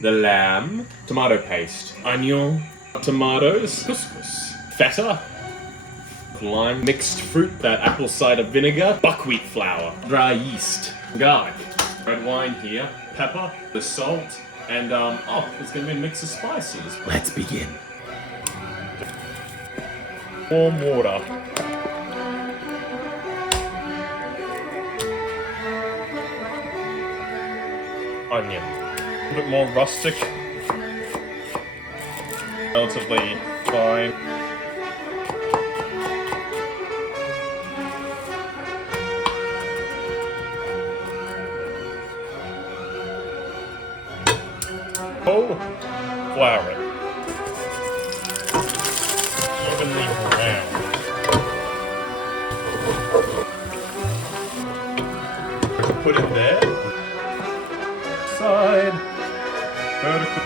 the lamb, tomato paste, onion, tomatoes, couscous, feta, lime, mixed fruit, that apple cider vinegar, buckwheat flour, dry yeast, garlic, red wine here, pepper, the salt, and there's gonna be a mix of spices. Let's begin. Warm water. Onion. A bit more rustic. Relatively fine. Oh, flour it. Evenly brown. Put it there. Side. Vertical.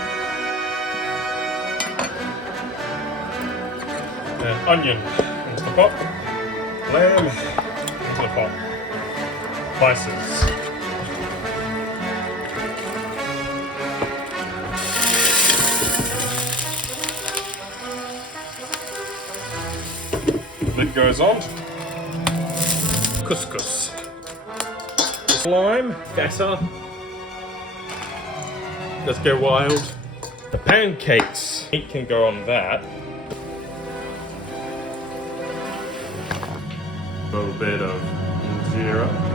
And onion into the pot. Lamb into the pot. Spices. Lid goes on. Couscous. Lime, feta. Let's go wild. The pancakes. Meat can go on that. A little bit of injera.